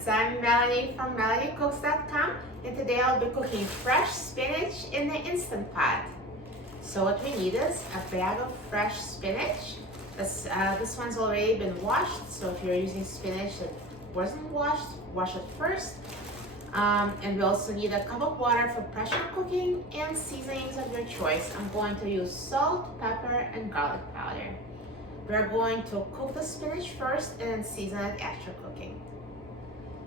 friends, I'm Melanie from MelanieCooks.com, and today I'll be cooking fresh spinach in the Instant Pot. So what we need is a bag of fresh spinach. This one's already been washed, so if you're using spinach that wasn't washed, wash it first. And we also need a cup of water for pressure cooking and seasonings of your choice. I'm going to use salt, pepper, and garlic powder. We're going to cook the spinach first and then season it after cooking.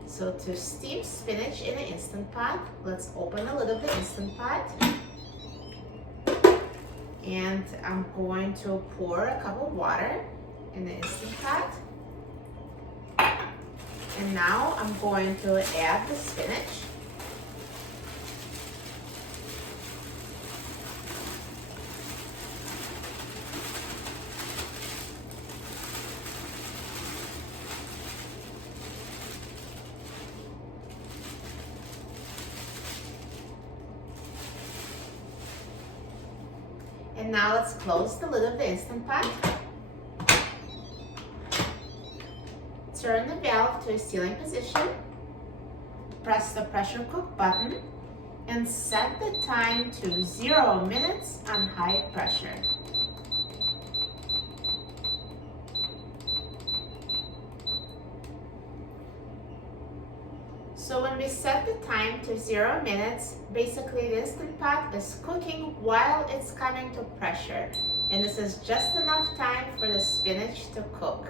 So to steam spinach in the Instant Pot, let's open the lid of the Instant Pot. And I'm going to pour a cup of water in the Instant Pot. And now I'm going to add the spinach. And now let's close the lid of the Instant Pot. Turn the valve to a sealing position. Press the pressure cook button and set the time to 0 minutes on high pressure. So when we set the time to 0 minutes, basically the Instant Pot is cooking while it's coming to pressure. And this is just enough time for the spinach to cook.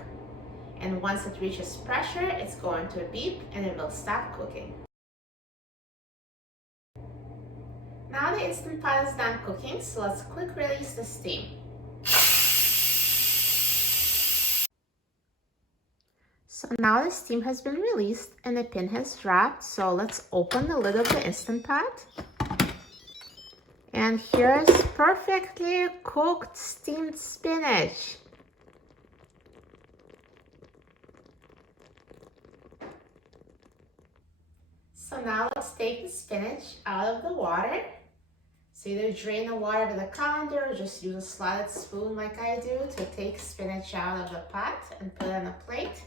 And once it reaches pressure, it's going to beep and it will stop cooking. Now the Instant Pot is done cooking, so let's quick release the steam. So now the steam has been released and the pin has dropped. So let's open the lid of the Instant Pot. And here's perfectly cooked steamed spinach. So now let's take the spinach out of the water. So either drain the water to the colander or just use a slotted spoon like I do to take spinach out of the pot and put it on a plate.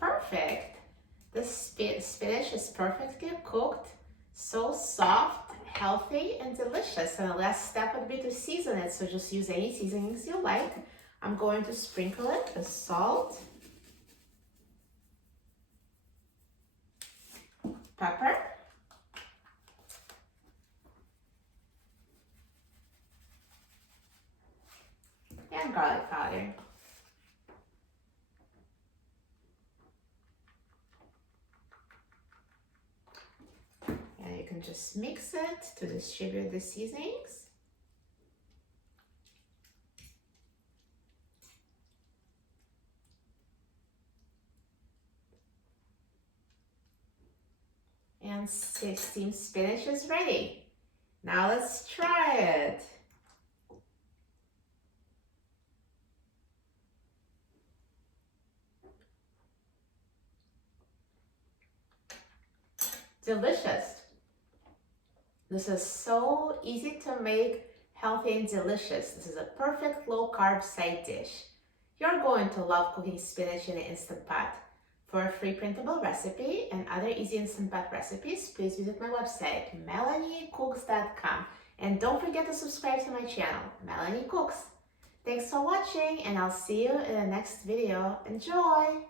Perfect. The spinach is perfectly cooked, so soft, healthy, and delicious. And the last step would be to season it. So just use any seasonings you like. I'm going to sprinkle it with salt, pepper, and garlic powder. You can just mix it to distribute the seasonings. And steamed spinach is ready. Now let's try it. Delicious. This is so easy to make, healthy and delicious. This is a perfect low-carb side dish. You're going to love cooking spinach in an Instant Pot. For a free printable recipe and other easy Instant Pot recipes, please visit my website, MelanieCooks.com. And don't forget to subscribe to my channel, Melanie Cooks. Thanks for watching, and I'll see you in the next video. Enjoy!